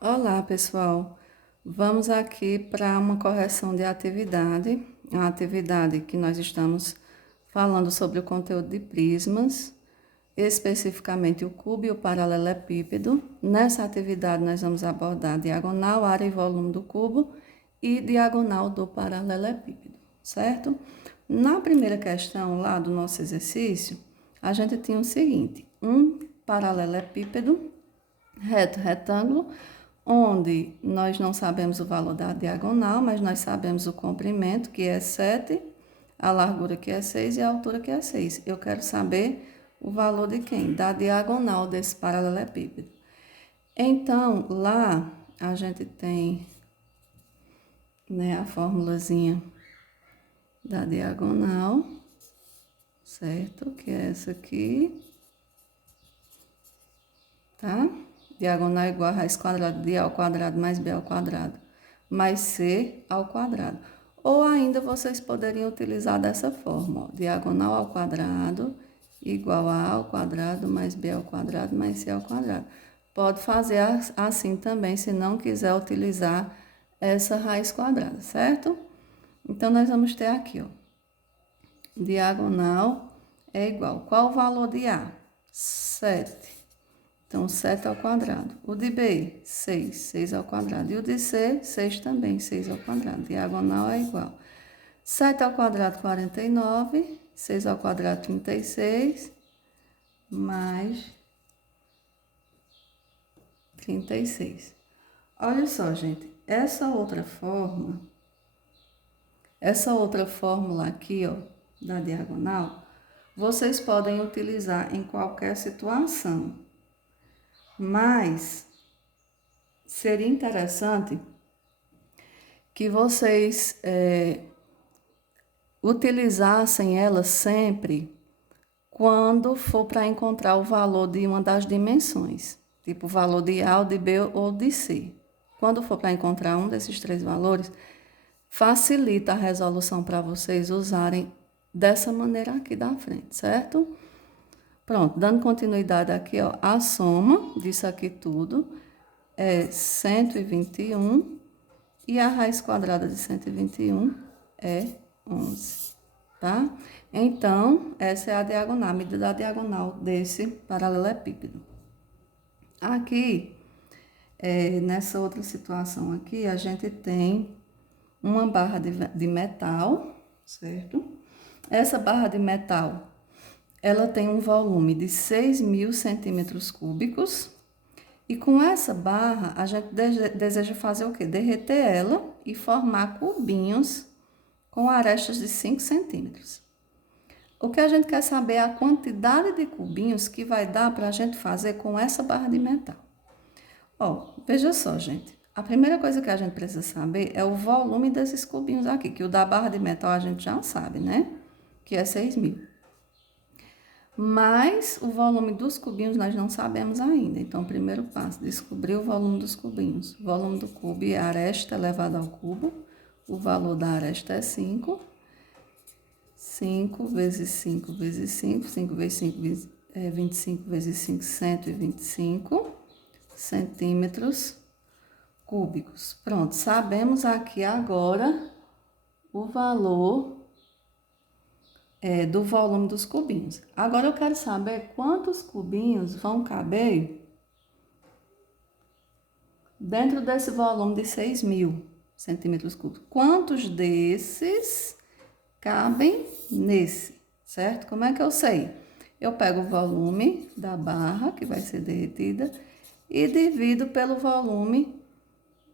Olá, pessoal. Vamos aqui para uma correção de atividade, a atividade que nós estamos falando sobre o conteúdo de prismas, especificamente o cubo e o paralelepípedo. Nessa atividade, nós vamos abordar a diagonal, área e volume do cubo e diagonal do paralelepípedo, certo? Na primeira questão lá do nosso exercício, a gente tinha o seguinte: um paralelepípedo reto retângulo, onde nós não sabemos o valor da diagonal, mas nós sabemos o comprimento, que é 7, a largura, que é 6, e a altura, que é 6. Eu quero saber o valor de quem? Da diagonal desse paralelepípedo. Então, lá a gente tem, né, a formulazinha da diagonal, certo? Que é essa aqui, tá? Diagonal igual a raiz quadrada de A ao quadrado mais B ao quadrado, mais C ao quadrado. Ou ainda vocês poderiam utilizar dessa forma, ó, diagonal ao quadrado igual a A ao quadrado mais B ao quadrado mais C ao quadrado. Pode fazer assim também, se não quiser utilizar essa raiz quadrada, certo? Então, nós vamos ter aqui, ó, diagonal é igual. Qual o valor de A? 7. Então, 7 ao quadrado. O de B, 6, 6 ao quadrado. E o de C, 6 também, 6 ao quadrado. Diagonal é igual. 7 ao quadrado, 49. 6 ao quadrado, 36. Mais 36. Olha só, gente. Essa outra fórmula aqui, ó, da diagonal, vocês podem utilizar em qualquer situação. Mas seria interessante que vocês utilizassem ela sempre quando for para encontrar o valor de uma das dimensões, tipo o valor de A, de B ou de C. Quando for para encontrar um desses três valores, facilita a resolução para vocês usarem dessa maneira aqui da frente, certo? Pronto, dando continuidade aqui, ó, a soma disso aqui tudo é 121 e a raiz quadrada de 121 é 11, tá? Então, essa é a diagonal, a medida da diagonal desse paralelepípedo. Aqui, nessa outra situação aqui, a gente tem uma barra de metal, certo? Essa barra de metal, ela tem um volume de 6.000 centímetros cúbicos. E com essa barra, a gente deseja fazer o quê? Derreter ela e formar cubinhos com arestas de 5 centímetros. O que a gente quer saber é a quantidade de cubinhos que vai dar para a gente fazer com essa barra de metal. Ó, veja só, gente. A primeira coisa que a gente precisa saber é o volume desses cubinhos aqui, que o da barra de metal a gente já sabe, né? Que é 6.000. Mas o volume dos cubinhos nós não sabemos ainda. Então, primeiro passo, descobrir o volume dos cubinhos. O volume do cubo é a aresta elevado ao cubo. O valor da aresta é 5. 5 vezes 5 vezes 5. 5 vezes 5 é 25 vezes 5, 125 centímetros cúbicos. Pronto, sabemos aqui agora o valor do volume dos cubinhos. Agora eu quero saber quantos cubinhos vão caber dentro desse volume de 6.000 centímetros cúbicos. Quantos desses cabem nesse, certo? Como é que eu sei? Eu pego o volume da barra, que vai ser derretida, e divido pelo volume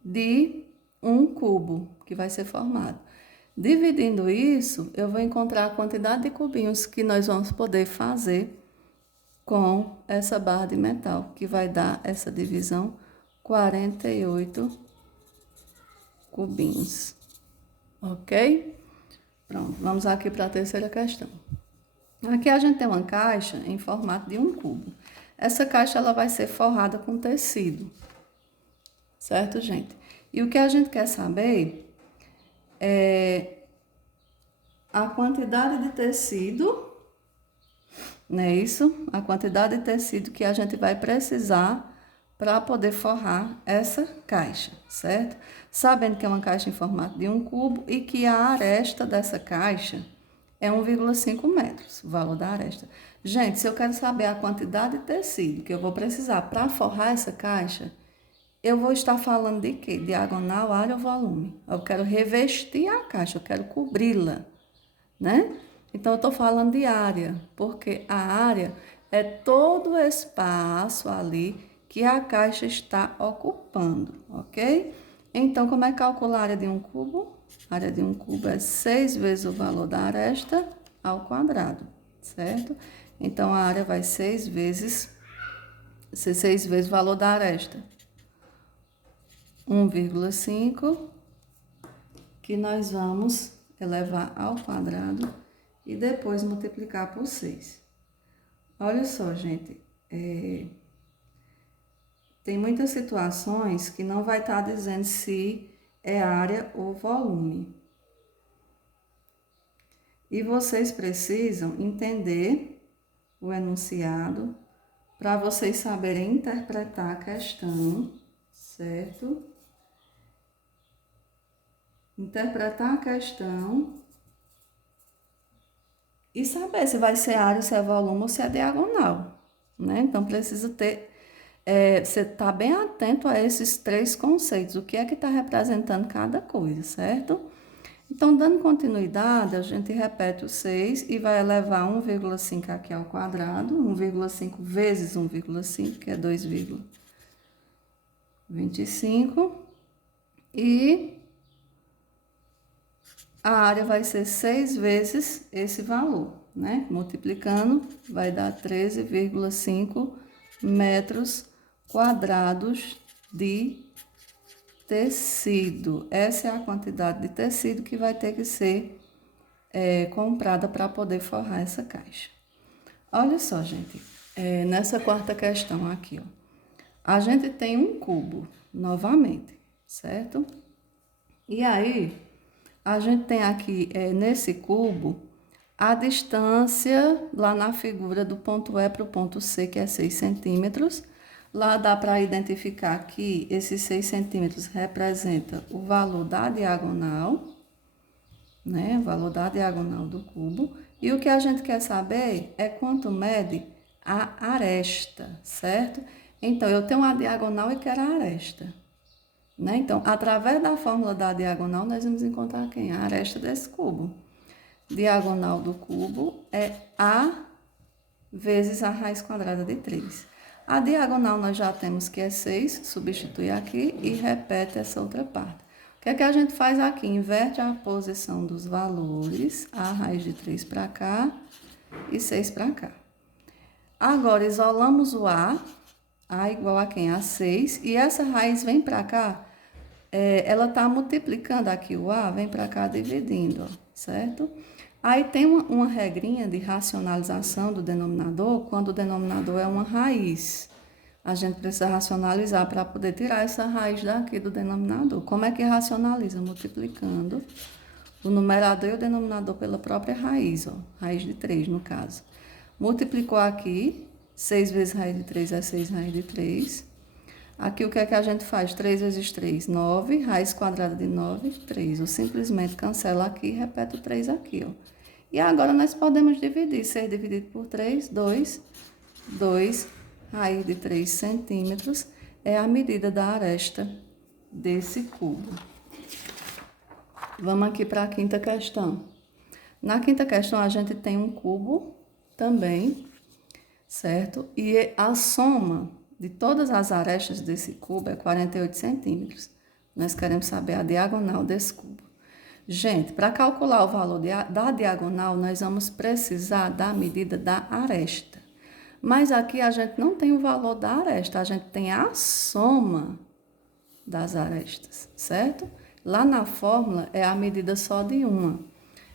de um cubo, que vai ser formado. Dividindo isso, eu vou encontrar a quantidade de cubinhos que nós vamos poder fazer com essa barra de metal, que vai dar essa divisão 48 cubinhos. Ok? Pronto, vamos aqui para a terceira questão. Aqui a gente tem uma caixa em formato de um cubo. Essa caixa ela vai ser forrada com tecido, certo, gente? E o que a gente quer saber é a quantidade de tecido, não é isso? A quantidade de tecido que a gente vai precisar para poder forrar essa caixa, certo? Sabendo que é uma caixa em formato de um cubo e que a aresta dessa caixa é 1,5 metros, o valor da aresta. Gente, se eu quero saber a quantidade de tecido que eu vou precisar para forrar essa caixa, eu vou estar falando de quê? Diagonal, área ou volume? Eu quero revestir a caixa, eu quero cobri-la, né? Então, eu estou falando de área, porque a área é todo o espaço ali que a caixa está ocupando, ok? Então, como é que calcula a área de um cubo? A área de um cubo é 6 vezes o valor da aresta ao quadrado, certo? Então, a área vai ser 6 vezes o valor da aresta. 1,5, que nós vamos elevar ao quadrado e depois multiplicar por 6. Olha só, gente, tem muitas situações que não vai estar dizendo se é área ou volume. E vocês precisam entender o enunciado para vocês saberem interpretar a questão, certo? Interpretar a questão e saber se vai ser área, se é volume ou se é diagonal, né? Então, precisa ter, você tá bem atento a esses 3 conceitos, o que é que está representando cada coisa, certo? Então, dando continuidade, a gente repete o 6 e vai elevar 1,5 aqui ao quadrado, 1,5 vezes 1,5, que é 2,25, e a área vai ser 6 vezes esse valor, né? Multiplicando, vai dar 13,5 metros quadrados de tecido. Essa é a quantidade de tecido que vai ter que ser comprada para poder forrar essa caixa. Olha só, gente, nessa quarta questão aqui, ó, a gente tem um cubo, novamente, certo? E aí, a gente tem aqui, nesse cubo, a distância lá na figura do ponto E para o ponto C, que é 6 centímetros. Lá dá para identificar que esses 6 centímetros representa o valor da diagonal, né? O valor da diagonal do cubo. E o que a gente quer saber é quanto mede a aresta, certo? Então, eu tenho a diagonal e quero a aresta. Né? Então, através da fórmula da diagonal, nós vamos encontrar quem? A aresta desse cubo. Diagonal do cubo é A vezes a raiz quadrada de 3. A diagonal nós já temos que é 6, substitui aqui e repete essa outra parte. O que é que a gente faz aqui? Inverte a posição dos valores, a raiz de 3 para cá e 6 para cá. Agora, isolamos o A igual a quem? A 6, e essa raiz vem para cá, ela está multiplicando aqui o A, vem para cá dividindo, ó, certo? Aí tem uma regrinha de racionalização do denominador, quando o denominador é uma raiz. A gente precisa racionalizar para poder tirar essa raiz daqui do denominador. Como é que racionaliza? Multiplicando o numerador e o denominador pela própria raiz, ó, raiz de 3 no caso. Multiplicou aqui, 6 vezes raiz de 3 é 6 raiz de 3. Aqui o que é que a gente faz? 3 vezes 3, 9, raiz quadrada de 9, 3. Eu simplesmente cancelo aqui e repeto 3 aqui, ó. E agora nós podemos dividir. 6 dividido por 3, 2. 2, raiz de 3 centímetros é a medida da aresta desse cubo. Vamos aqui para a quinta questão. Na quinta questão, a gente tem um cubo também, certo? E a soma de todas as arestas desse cubo é 48 centímetros. Nós queremos saber a diagonal desse cubo. Gente, para calcular o valor da diagonal, nós vamos precisar da medida da aresta. Mas aqui a gente não tem o valor da aresta, a gente tem a soma das arestas, certo? Lá na fórmula é a medida só de uma.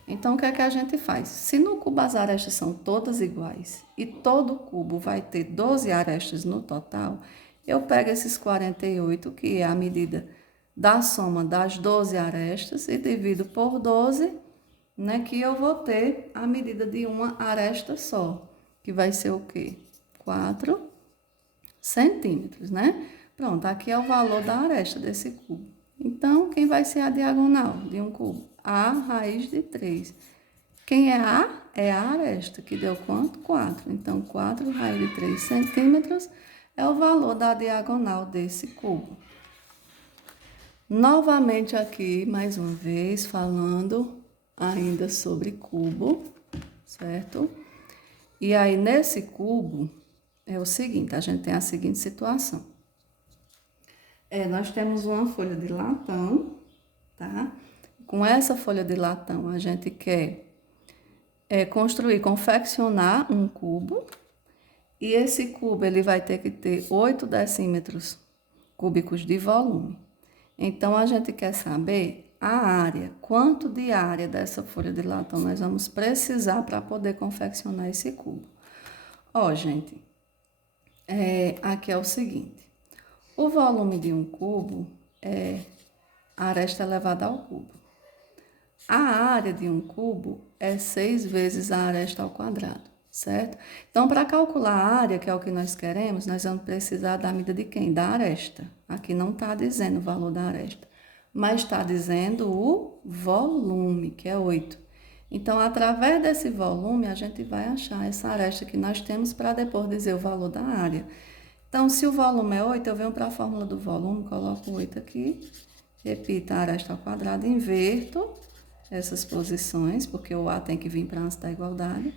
Então, o que é que a gente faz? Se no cubo as arestas são todas iguais e todo cubo vai ter 12 arestas no total, eu pego esses 48, que é a medida da soma das 12 arestas, e divido por 12, né, que eu vou ter a medida de uma aresta só, que vai ser o quê? 4 centímetros, né? Pronto, aqui é o valor da aresta desse cubo. Então, quem vai ser a diagonal de um cubo? A raiz de 3. Quem é a? É a aresta, que deu quanto? 4. Então, 4 raiz de 3 centímetros é o valor da diagonal desse cubo. Novamente aqui, mais uma vez, falando ainda sobre cubo, certo? E aí, nesse cubo, é o seguinte, a gente tem a seguinte situação. Nós temos uma folha de latão, tá? Com essa folha de latão, a gente quer confeccionar um cubo. E esse cubo, ele vai ter que ter 8 decímetros cúbicos de volume. Então, a gente quer saber a área, quanto de área dessa folha de latão nós vamos precisar para poder confeccionar esse cubo. Ó, gente, aqui é o seguinte. O volume de um cubo é a aresta elevada ao cubo. A área de um cubo é 6 vezes a aresta ao quadrado, certo? Então, para calcular a área, que é o que nós queremos, nós vamos precisar da medida de quem? Da aresta. Aqui não está dizendo o valor da aresta, mas está dizendo o volume, que é 8. Então, através desse volume, a gente vai achar essa aresta que nós temos para depois dizer o valor da área. Então, se o volume é 8, eu venho para a fórmula do volume, coloco 8 aqui, repito a aresta ao quadrado, inverto essas posições, porque o A tem que vir para antes da igualdade.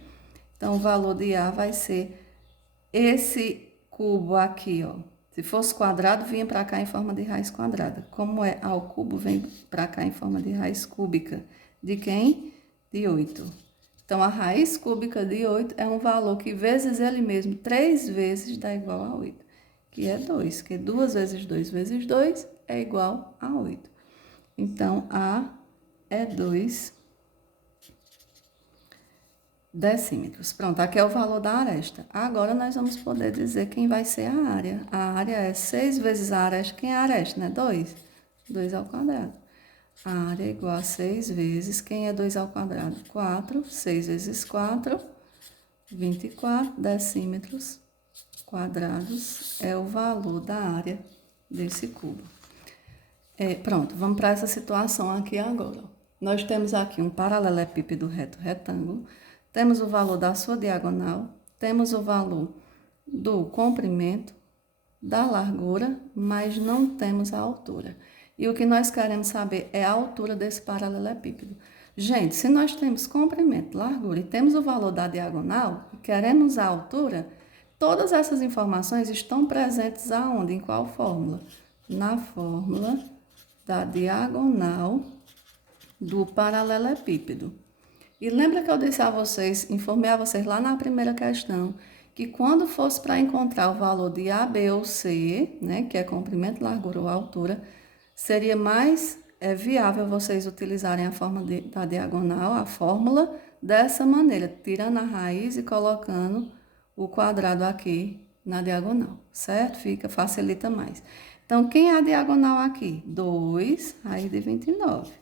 Então, o valor de A vai ser esse cubo aqui, ó. Se fosse quadrado, vinha para cá em forma de raiz quadrada. Como é ao cubo, vem para cá em forma de raiz cúbica. De quem? De 8. Então, a raiz cúbica de 8 é um valor que, vezes ele mesmo, 3 vezes dá igual a 8. Que é 2, que 2 vezes 2 vezes 2 é igual a 8. Então, A é 2 decímetros. Pronto, aqui é o valor da aresta. Agora, nós vamos poder dizer quem vai ser a área. A área é 6 vezes a aresta. Quem é a aresta, né? 2. 2 ao quadrado. A área é igual a 6 vezes, quem é 2 ao quadrado? 4. 6 vezes 4, 24 decímetros quadrados é o valor da área desse cubo. Pronto, vamos para essa situação aqui agora. Nós temos aqui um paralelepípedo reto retângulo, temos o valor da sua diagonal, temos o valor do comprimento, da largura, mas não temos a altura. E o que nós queremos saber é a altura desse paralelepípedo. Gente, se nós temos comprimento, largura e temos o valor da diagonal e queremos a altura, todas essas informações estão presentes aonde? Em qual fórmula? Na fórmula da diagonal do paralelepípedo. E lembra que eu disse a vocês, informei a vocês lá na primeira questão, que quando fosse para encontrar o valor de A, B ou C, né, que é comprimento, largura ou altura, seria mais viável vocês utilizarem a forma da diagonal, a fórmula, dessa maneira, tirando a raiz e colocando o quadrado aqui na diagonal, certo? Facilita mais. Então, quem é a diagonal aqui? 2 raiz de 29.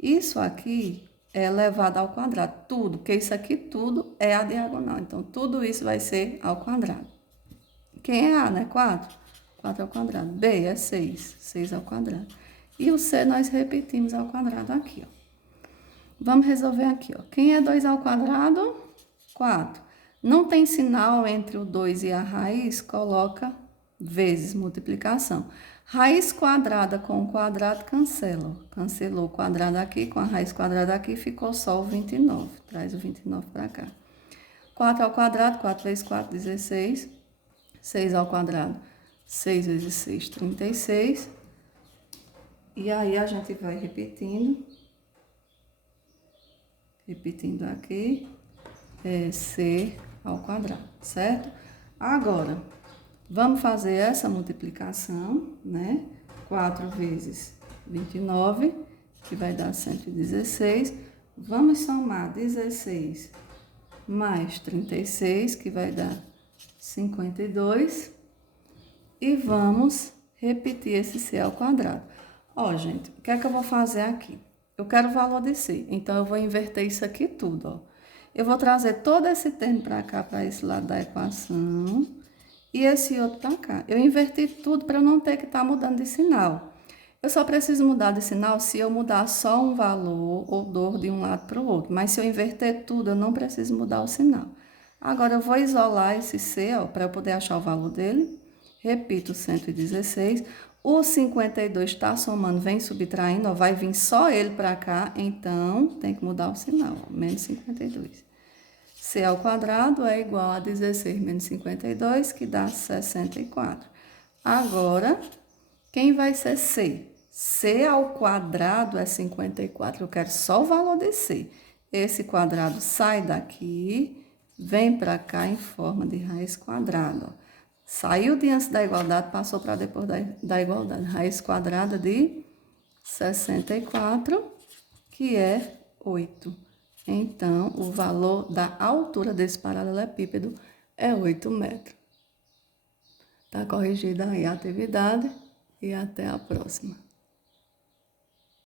Isso aqui é elevado ao quadrado, tudo, porque isso aqui tudo é a diagonal. Então, tudo isso vai ser ao quadrado. Quem é A, né? 4. 4 ao quadrado. B é 6. 6 ao quadrado. E o C nós repetimos ao quadrado aqui, ó. Vamos resolver aqui, ó. Quem é 2 ao quadrado? 4. Não tem sinal entre o 2 e a raiz, coloca vezes, multiplicação. Raiz quadrada com o quadrado cancela. Cancelou o quadrado aqui com a raiz quadrada aqui, ficou só o 29. Traz o 29 para cá. 4 ao quadrado, 4 vezes 4, 16. 6 ao quadrado, 6 vezes 6, 36. E aí, a gente vai repetindo. Repetindo aqui, C ao quadrado, certo? Agora, vamos fazer essa multiplicação, né? 4 vezes 29, que vai dar 116. Vamos somar 16 mais 36, que vai dar 52. E vamos repetir esse C ao quadrado. Ó, gente, o que é que eu vou fazer aqui? Eu quero o valor de C, então eu vou inverter isso aqui tudo, ó. Eu vou trazer todo esse termo para cá, para esse lado da equação. e esse outro para cá. Eu inverti tudo para não ter que estar mudando de sinal. Eu só preciso mudar de sinal se eu mudar só um valor ou dor de um lado para o outro. Mas se eu inverter tudo, eu não preciso mudar o sinal. Agora eu vou isolar esse C, ó, para eu poder achar o valor dele. Repito, 116. O 52 está somando, vem subtraindo, ó, vai vir só ele para cá, então tem que mudar o sinal, ó, menos 52. C ao quadrado é igual a 16 menos 52, que dá 64. Agora, quem vai ser C? C ao quadrado é 54. Eu quero só o valor de C. Esse quadrado sai daqui, vem para cá em forma de raiz quadrada. Ó. Saiu de antes da igualdade, passou para depois da igualdade. Raiz quadrada de 64, que é 8. Então, o valor da altura desse paralelepípedo é 8 metros. Está corrigida aí a atividade e até a próxima.